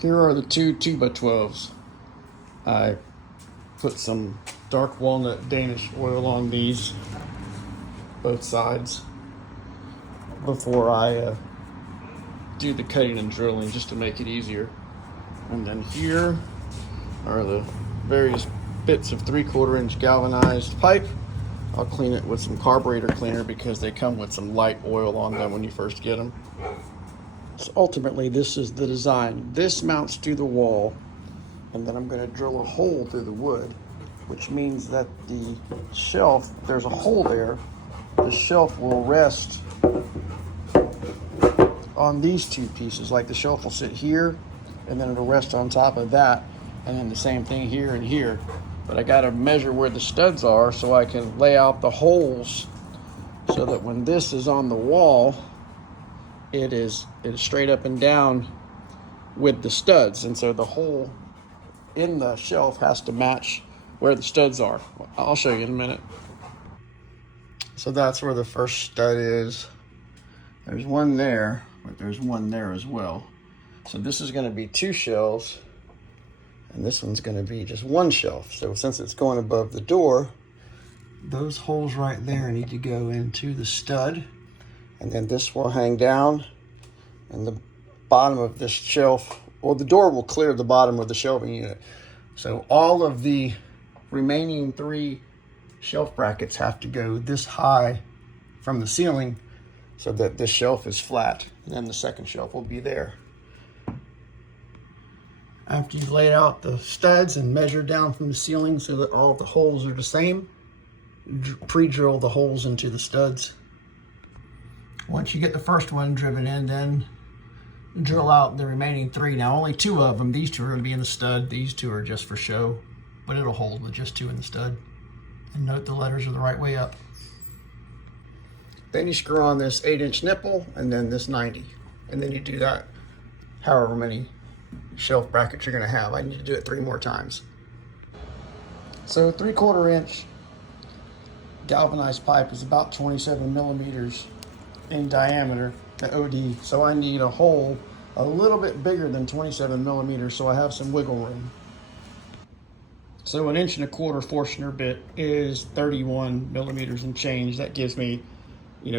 Here are the two 2x12s. I put some dark walnut Danish oil on these, both sides, before I do the cutting and drilling, just to make it easier. And then here are the various bits of 3/4 inch galvanized pipe. I'll clean it with some carburetor cleaner because they come with some light oil on them when you first get them. So ultimately, this is the design. This mounts to the wall, and then I'm going to drill a hole through the wood, which means that the shelf, there's a hole there, the shelf will rest on these two pieces. Like the shelf will sit here, and then it'll rest on top of that, and then the same thing here and here. But I got to measure where the studs are so I can lay out the holes so that when this is on the wall, it is straight up and down with the studs. And so the hole in the shelf has to match where the studs are. I'll show you in a minute. So that's where the first stud is. There's one there, but there's one there as well. So this is going to be 2 shelves, and this one's going to be just 1 shelf. So since it's going above the door, those holes right there need to go into the stud, and then this will hang down, and the bottom of this shelf, well, the door will clear the bottom of the shelving unit. So all of the remaining 3 shelf brackets have to go this high from the ceiling so that this shelf is flat, and then the second shelf will be there. After you've laid out the studs and measured down from the ceiling so that all the holes are the same, pre-drill the holes into the studs. Once you get the first one driven in, then drill out the remaining 3. Now only 2 of them, these 2 are going to be in the stud, these 2 are just for show, but it'll hold with just 2 in the stud. And note the letters are the right way up. Then you screw on this 8-inch nipple and then this 90. And then you do that however many shelf brackets you're going to have. I need to do it 3 more times. So 3/4 inch galvanized pipe is about 27 millimeters in diameter, the OD. So I need a hole a little bit bigger than 27 millimeters so I have some wiggle room. So 1 1/4 inch Forstner bit is 31 millimeters and change. That gives me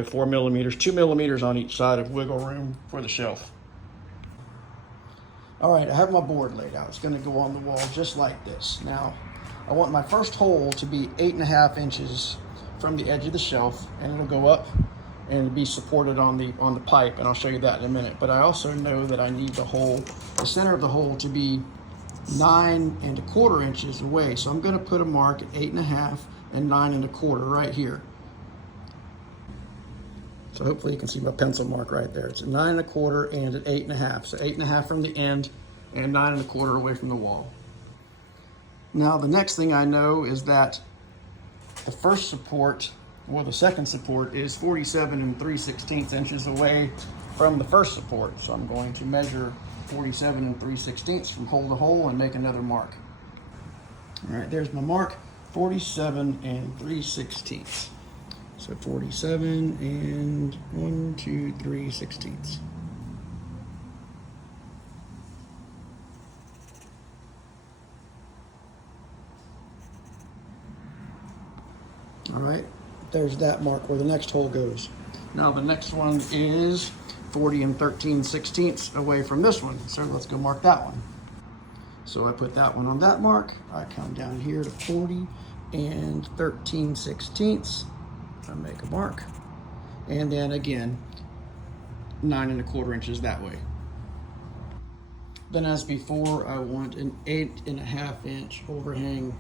4 millimeters, 2 millimeters on each side of wiggle room for the shelf. All right, I have my board laid out. It's going to go on the wall just like this. Now, I want my first hole to be 8.5 inches from the edge of the shelf, and it'll go up and be supported on the pipe, and I'll show you that in a minute. But I also know that I need the center of the hole to be 9.25 inches away. So I'm going to put a mark at 8.5 and 9.25 right here. So hopefully you can see my pencil mark right there. It's a 9.25 and an 8.5. So 8.5 from the end and 9.25 away from the wall. Now the next thing I know is that the first support, well, the second support is 47 3/16 inches away from the first support. So I'm going to measure 47 3/16 from hole to hole and make another mark. All right, there's my mark, 47 3/16. So 47 and 1, 2, 3/16. All right, there's that mark where the next hole goes. Now the next one is 40 13/16 away from this one. So let's go mark that one. So I put that one on that mark. I come down here to 40 13/16. I make a mark. And then again, 9.25 inches that way. Then as before, I want an 8.5 inch overhang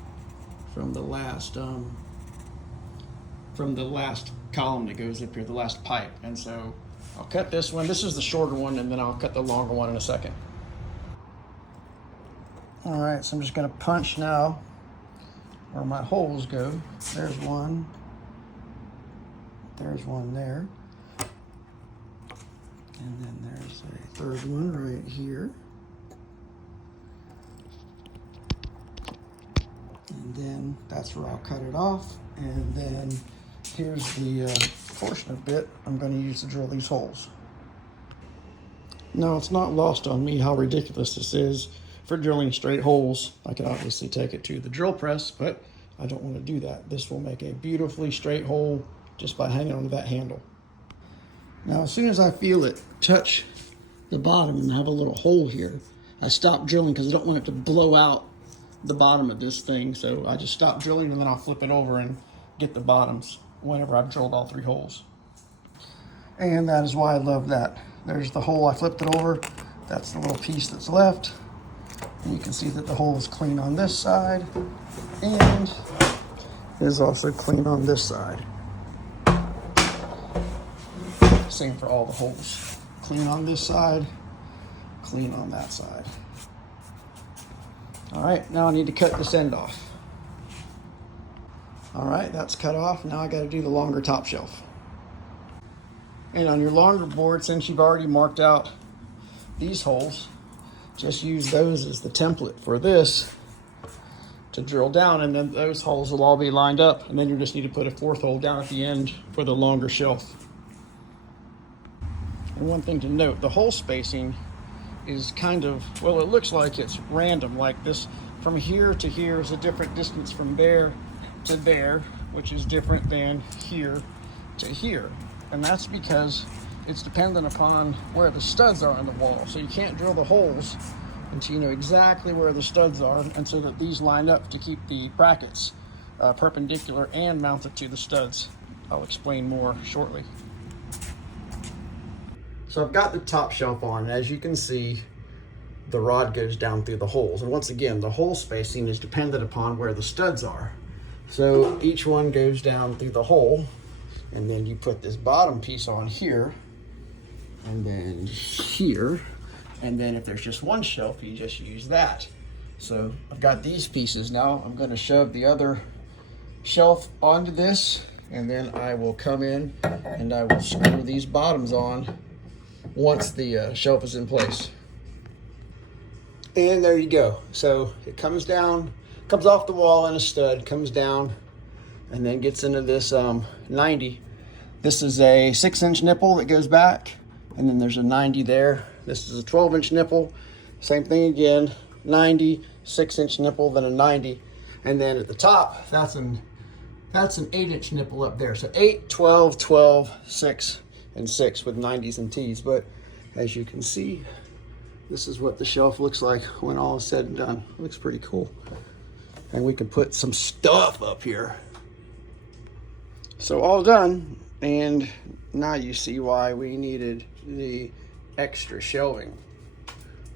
from the last column that goes up here, the last pipe. And so I'll cut this one. This is the shorter one, and then I'll cut the longer one in a second. All right, so I'm just gonna punch now where my holes go. There's one. There's one there. And then there's a third one right here. And then that's where I'll cut it off. And then here's the Forstner bit I'm going to use to drill these holes. Now, it's not lost on me how ridiculous this is for drilling straight holes. I could obviously take it to the drill press, but I don't want to do that. This will make a beautifully straight hole just by hanging onto that handle. Now, as soon as I feel it touch the bottom and have a little hole here, I stop drilling because I don't want it to blow out the bottom of this thing. So I just stop drilling and then I'll flip it over and get the bottoms whenever I've drilled all 3 holes. And that is why I love that. There's the hole I flipped it over. That's the little piece that's left. And you can see that the hole is clean on this side and is also clean on this side. Same for all the holes. Clean on this side, clean on that side. All right, now I need to cut this end off. All right, that's cut off. Now I got to do the longer top shelf. And on your longer board, since you've already marked out these holes, just use those as the template for this to drill down, and then those holes will all be lined up, and then you just need to put a 4th hole down at the end for the longer shelf. And one thing to note, the hole spacing is kind of, well, it looks like it's random, like this from here to here is a different distance from there to there, which is different than here to here. And that's because it's dependent upon where the studs are on the wall. So you can't drill the holes until you know exactly where the studs are, and so that these line up to keep the brackets perpendicular and mounted to the studs. I'll explain more shortly. So I've got the top shelf on, and as you can see, the rod goes down through the holes. And once again, the hole spacing is dependent upon where the studs are. So each one goes down through the hole, and then you put this bottom piece on here, and then here, and then if there's just one shelf, you just use that. So I've got these pieces now. I'm going to shove the other shelf onto this, and then I will come in and I will screw these bottoms on once the shelf is in place. And there you go. So it comes down, comes off the wall in a stud, comes down, and then gets into this 90. This is a 6-inch nipple that goes back, and then there's a 90 there. This is a 12-inch nipple. Same thing again, 90, 6-inch nipple, then a 90. And then at the top, that's an 8-inch nipple up there. So 8, 12, 12, 6, and 6 with 90s and T's. But as you can see, this is what the shelf looks like when all is said and done. It looks pretty cool. And we can put some stuff up here. So all done, and now you see why we needed the extra shelving.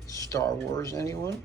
Star Wars, anyone?